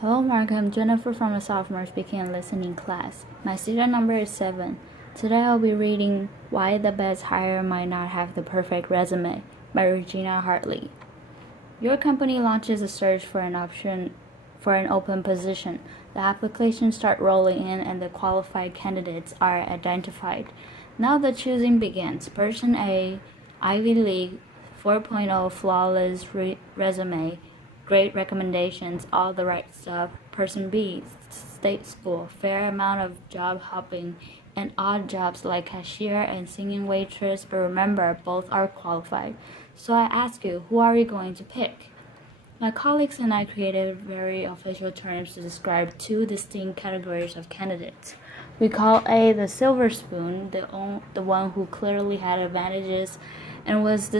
Hello, Mark. I'm Jennifer from the Sophomore S&L Class. My student number is 7. Today I'll be reading Why the Best Hire Might Not Have the Perfect Resume by Regina Hartley. Your company launches a search for an open position. The applications start rolling in and the qualified candidates are identified. Now the choosing begins. Person A, Ivy League, 4.0 flawless resume, great recommendations, all the right stuff. Person B, state school, fair amount of job hopping, and odd jobs like cashier and singing waitress, but remember, both are qualified. So I ask you, who are you going to pick? My colleagues and I created very official terms to describe two distinct categories of candidates. We call A the silver spoon, the one who clearly had advantages and was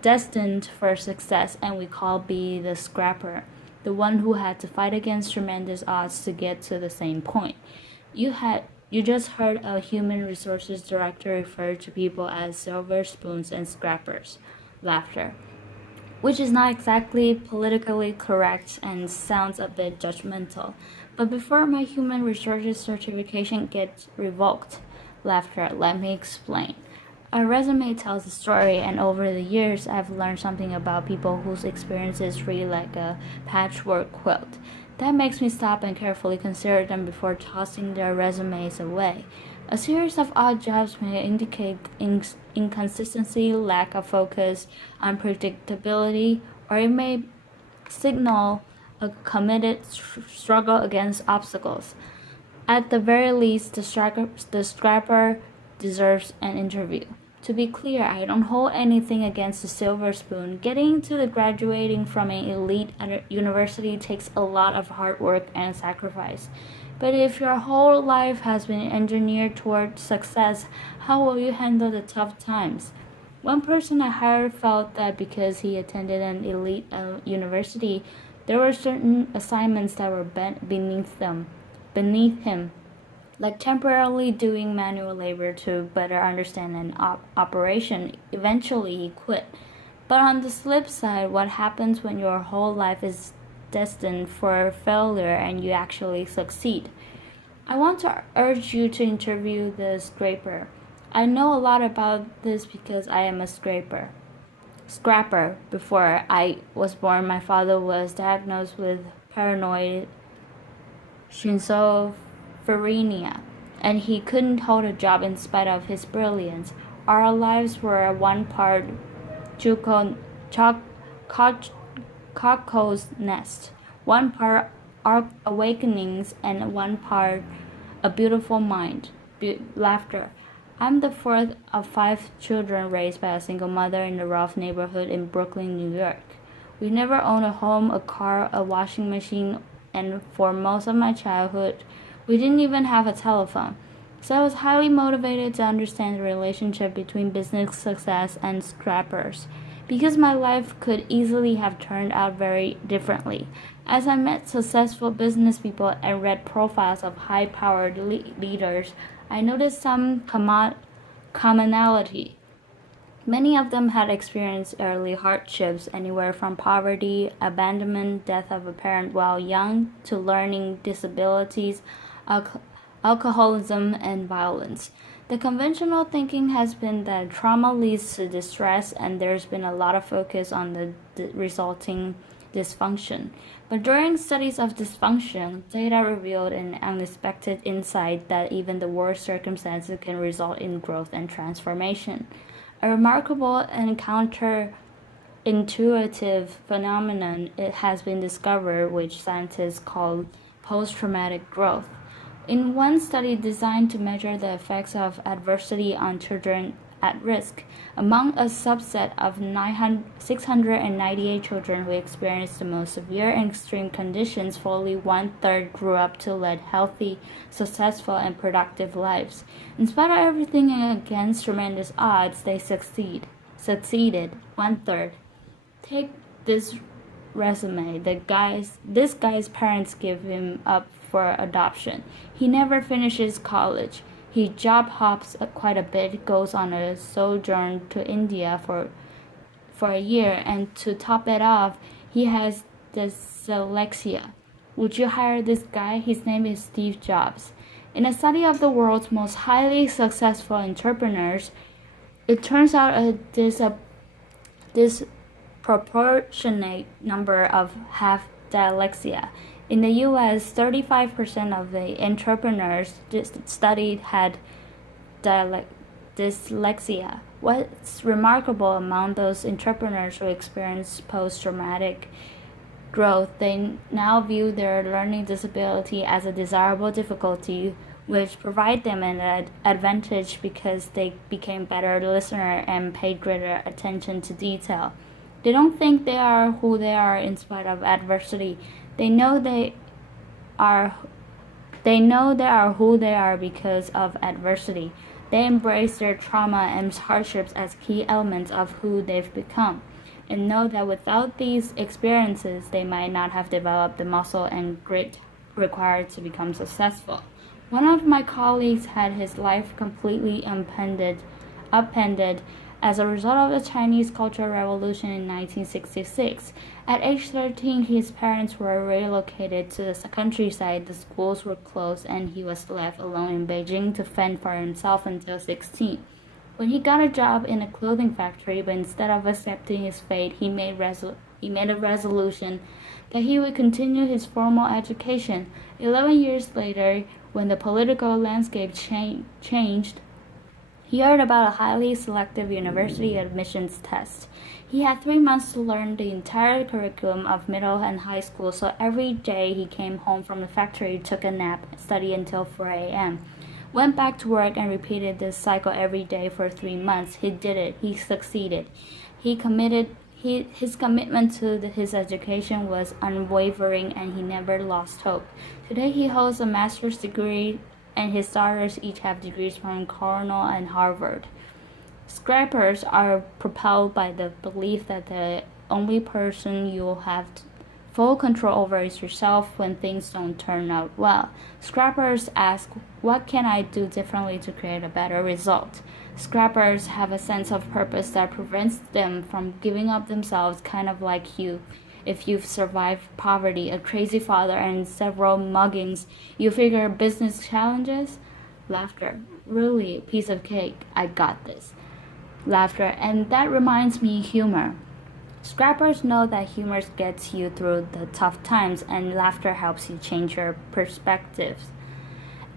destined for success, and we call B the scrapper, the one who had to fight against tremendous odds to get to the same point. You just heard a human resources director refer to people as silver spoons and scrappers. Laughter. Which is not exactly politically correct and sounds a bit judgmental. But before my human resources certification gets revoked, laughter, let me explain. A resume tells a story, and over the years, I've learned something about people whose experiences read like a patchwork quilt. That makes me stop and carefully consider them before tossing their resumes away. A series of odd jobs may indicate inconsistency, lack of focus, unpredictability, or it may signal a committed struggle against obstacles. At the very least, the scrapper deserves an interview. To be clear, I don't hold anything against the silver spoon. Getting to the graduating from an elite university takes a lot of hard work and sacrifice. But if your whole life has been engineered toward success, how will you handle the tough times? One person I hired felt that because he attended an elite university, there were certain assignments that were beneath him, like temporarily doing manual labor to better understand an operation. Eventually, he quit. But on the flip side, what happens when your whole life is destined for failure and you actually succeed? I want to urge you to interview the scraper. I know a lot about this because I am a scrapper. Before I was born, my father was diagnosed with paranoid schizophrenia, and he couldn't hold a job in spite of his brilliance. Our lives were one part cuckoo's nest, one part awakenings, and one part a beautiful mind. Laughter. I'm the fourth of 5 children raised by a single mother in a rough neighborhood in Brooklyn, New York. We never owned a home, a car, a washing machine, and for most of my childhood, we didn't even have a telephone. So I was highly motivated to understand the relationship between business success and scrappers, because my life could easily have turned out very differently. As I met successful business people and read profiles of high-powered leaders, I noticed some commonality. Many of them had experienced early hardships, anywhere from poverty, abandonment, death of a parent while young, to learning disabilities, alcoholism, and violence. The conventional thinking has been that trauma leads to distress, and there's been a lot of focus on the resulting dysfunction. But during studies of dysfunction, data revealed an unexpected insight that even the worst circumstances can result in growth and transformation. A remarkable and counterintuitive phenomenon it has been discovered, which scientists call post-traumatic growth. In one study designed to measure the effects of adversity on children at risk, among a subset of 698 children who experienced the most severe and extreme conditions, fully 1/3 grew up to lead healthy, successful, and productive lives. In spite of everything and against tremendous odds, they succeeded. 1/3. Take this resume. This guy's parents give him up for adoption. He never finishes college. He job hops quite a bit, goes on a sojourn to India for a year, and to top it off, he has dyslexia. Would you hire this guy? His name is Steve Jobs. In a study of the world's most highly successful entrepreneurs, it turns out a disproportionate number of have dyslexia. In the US, 35% of the entrepreneurs studied had dyslexia. What's remarkable among those entrepreneurs who experience post-traumatic growth, they now view their learning disability as a desirable difficulty, which provide them an advantage because they became better listeners and paid greater attention to detail. They don't think they are who they are in spite of adversity. They know they are who they are because of adversity. They embrace their trauma and hardships as key elements of who they've become, and know that without these experiences, they might not have developed the muscle and grit required to become successful. One of my colleagues had his life completely upended as a result of the Chinese Cultural Revolution in 1966. At age 13, his parents were relocated to the countryside, the schools were closed, and he was left alone in Beijing to fend for himself until 16. When he got a job in a clothing factory, but instead of accepting his fate, he made a resolution that he would continue his formal education. 11 years later, when the political landscape changed, he heard about a highly selective university admissions test. He had 3 months to learn the entire curriculum of middle and high school, so every day he came home from the factory, took a nap, studied until 4 a.m., went back to work, and repeated this cycle every day for 3 months. He did it. He succeeded. His commitment to his education was unwavering, and he never lost hope. Today he holds a master's degree, and his daughters each have degrees from Cornell and Harvard. Scrappers are propelled by the belief that the only person you'll have full control over is yourself when things don't turn out well. Scrappers ask, what can I do differently to create a better result? Scrappers have a sense of purpose that prevents them from giving up themselves, kind of like you. If you've survived poverty, a crazy father, and several muggings, you figure business challenges? Laughter. Really, piece of cake. I got this. Laughter. And that reminds me, humor. Scrappers know that humor gets you through the tough times, and laughter helps you change your perspectives.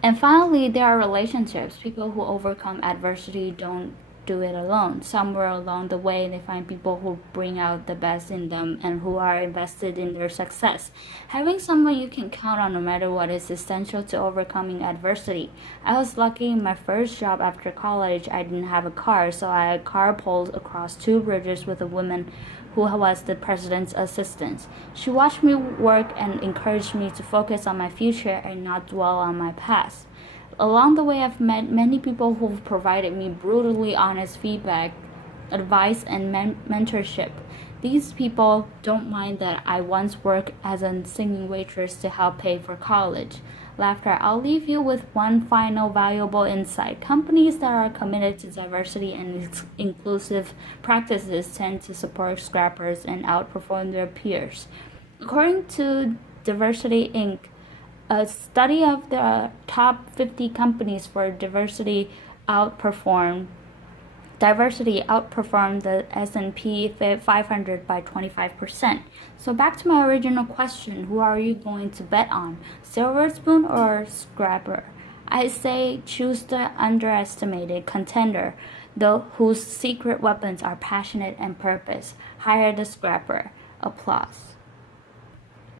And finally, there are relationships. People who overcome adversity don't do it alone. Somewhere along the way, they find people who bring out the best in them and who are invested in their success. Having someone you can count on no matter what is essential to overcoming adversity. I was lucky in my first job after college. I didn't have a car, so I carpooled across 2 bridges with a woman who was the president's assistant. She watched me work and encouraged me to focus on my future and not dwell on my past. Along the way, I've met many people who've provided me brutally honest feedback, advice, and mentorship. These people don't mind that I once worked as a singing waitress to help pay for college. Laughter. I'll leave you with one final valuable insight. Companies that are committed to diversity and inclusive practices tend to support scrappers and outperform their peers. According to Diversity Inc., a study of the top 50 companies for diversity outperformed the S&P 500 by 25%. So back to my original question, who are you going to bet on? Silver spoon or scrapper? I say choose the underestimated contender, though whose secret weapons are passionate and purpose. Hire the scrapper. Applause.